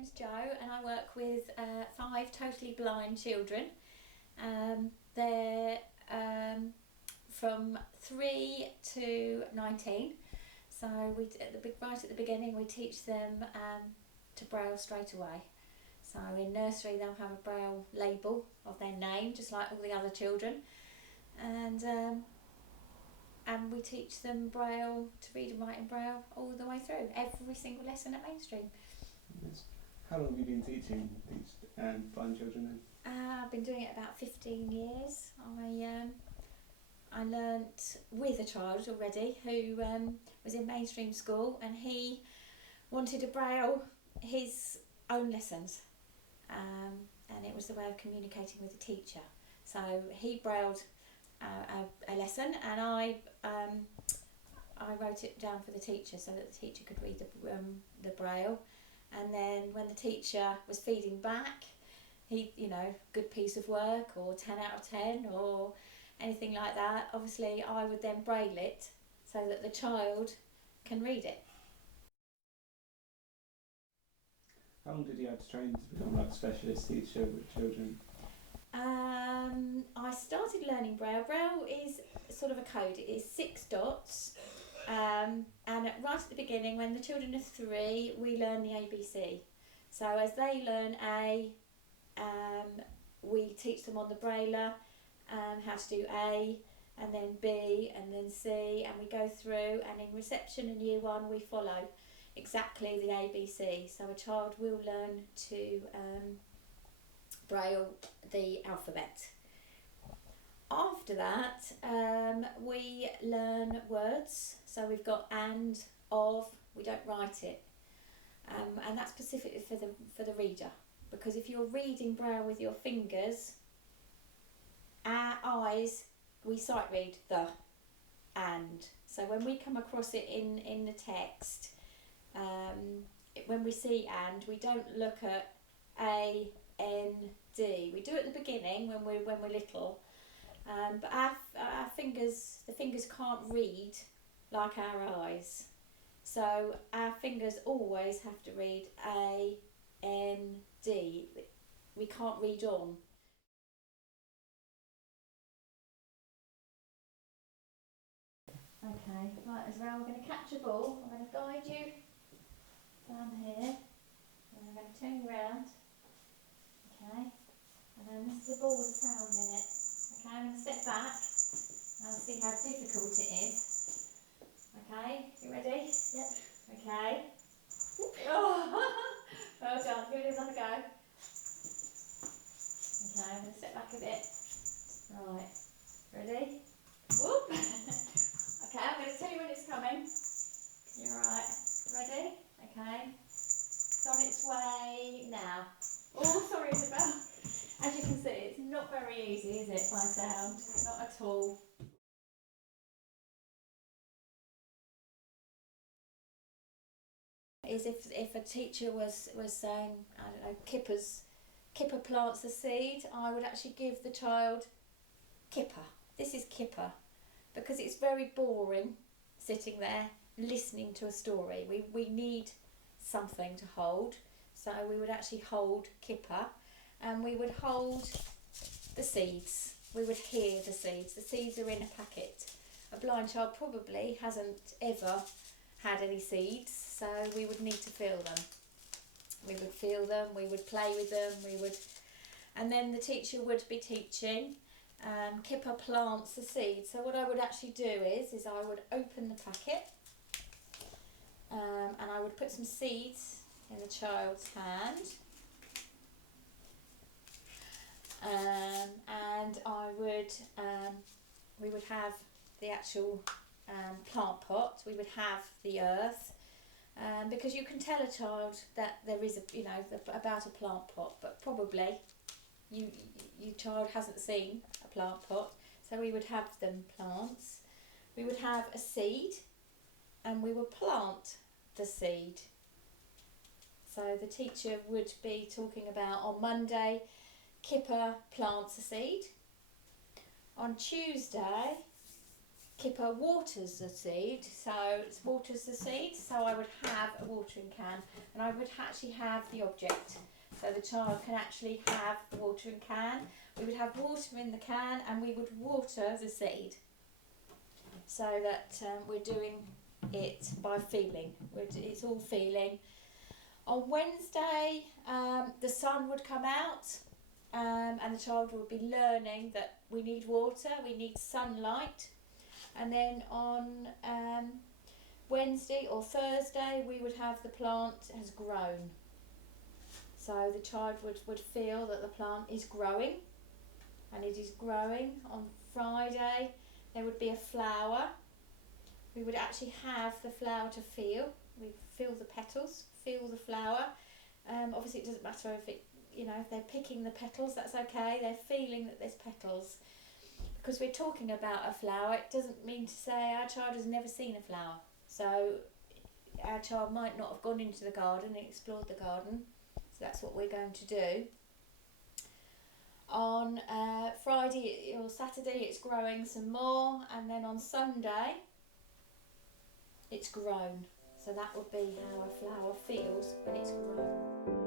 name's Jo and I work with 5 totally blind children. They're from 3 to 19. So right at the beginning we teach them to Braille straight away. So in nursery they'll have a Braille label of their name, just like all the other children. And we teach them Braille, to read and write in Braille all the way through, every single lesson at mainstream. Yes. How long have you been teaching these blind children then? I've been doing it about 15 years. I learnt with a child already who was in mainstream school, and he wanted to Braille his own lessons, and it was the way of communicating with the teacher. So he Brailled a lesson, and I wrote it down for the teacher so that the teacher could read the Braille. And then when the teacher was feeding back, good piece of work, or 10 out of 10, or anything like that, obviously I would then Braille it so that the child can read it. How long did you have to train to become like a specialist teacher with children? I started learning Braille. Braille is sort of a code. It is 6 dots. And right at the beginning, when the children are 3, we learn the ABC. So as they learn A, we teach them on the Brailler how to do A, and then B, and then C, and we go through, and in reception in year 1 we follow exactly the ABC. So a child will learn to Braille the alphabet. After that, we learn words. So we've got and, of, we don't write it. And that's specifically for the reader. Because if you're reading Braille with your fingers, our eyes, we sight read the and. So when we come across it in the text, when we see and, we don't look at A, N, D. We do it at the beginning when we're little. But our fingers, the fingers can't read like our eyes. So our fingers always have to read A, N, D. We can't read on. Okay, right, Israel, we're going to catch a ball. I'm going to guide you down here, and I'm going to turn you around. Okay, and then this is a ball with sound in it. Okay, I'm going to step back and see how difficult it is. Okay, you ready? Yep. Okay. Oh, well done, give it another go. Okay, I'm going to step back a bit. Right, ready? Whoop. Okay, I'm going to tell you when it's coming. You're right. Ready? Okay. It's on its way now. Oh, sorry, Isabel. As you can see, it's not very easy, is it, by sound? Not at all. Is if a teacher was saying, I don't know, Kipper plants a seed, I would actually give the child Kipper. This is Kipper, because it's very boring sitting there listening to a story. We need something to hold, so we would actually hold Kipper, and we would hold the seeds. We would hear the seeds. The seeds are in a packet. A blind child probably hasn't ever had any seeds, so we would need to feel them. We would feel them, we would play with them, and then the teacher would be teaching. Kipper plants the seed. So what I would actually do is I would open the packet, and I would put some seeds in the child's hand, and we would have the actual plant pot. We would have the earth, because you can tell a child that there is about a plant pot, but probably your child hasn't seen a plant pot. So we would have them plants. We would have a seed, and we would plant the seed. So the teacher would be talking about, on Monday, Kipper plants a seed. On Tuesday, Kipper waters the seed, so it waters the seed, so I would have a watering can, and I would actually have the object, so the child can actually have the watering can. We would have water in the can and we would water the seed, so that we're doing it by feeling. It's all feeling. On Wednesday, the sun would come out, and the child would be learning that we need water, we need sunlight. And then on Wednesday or Thursday, we would have the plant has grown. So the child would feel that the plant is growing, and it is growing. On Friday, there would be a flower. We would actually have the flower to feel. We feel the petals, feel the flower. Obviously, it doesn't matter if if they're picking the petals, that's okay. They're feeling that there's petals. Because we're talking about a flower, it doesn't mean to say our child has never seen a flower. So our child might not have gone into the garden and explored the garden. So that's what we're going to do. On Friday or Saturday, it's growing some more, and then on Sunday, it's grown. So that would be how a flower feels when it's grown.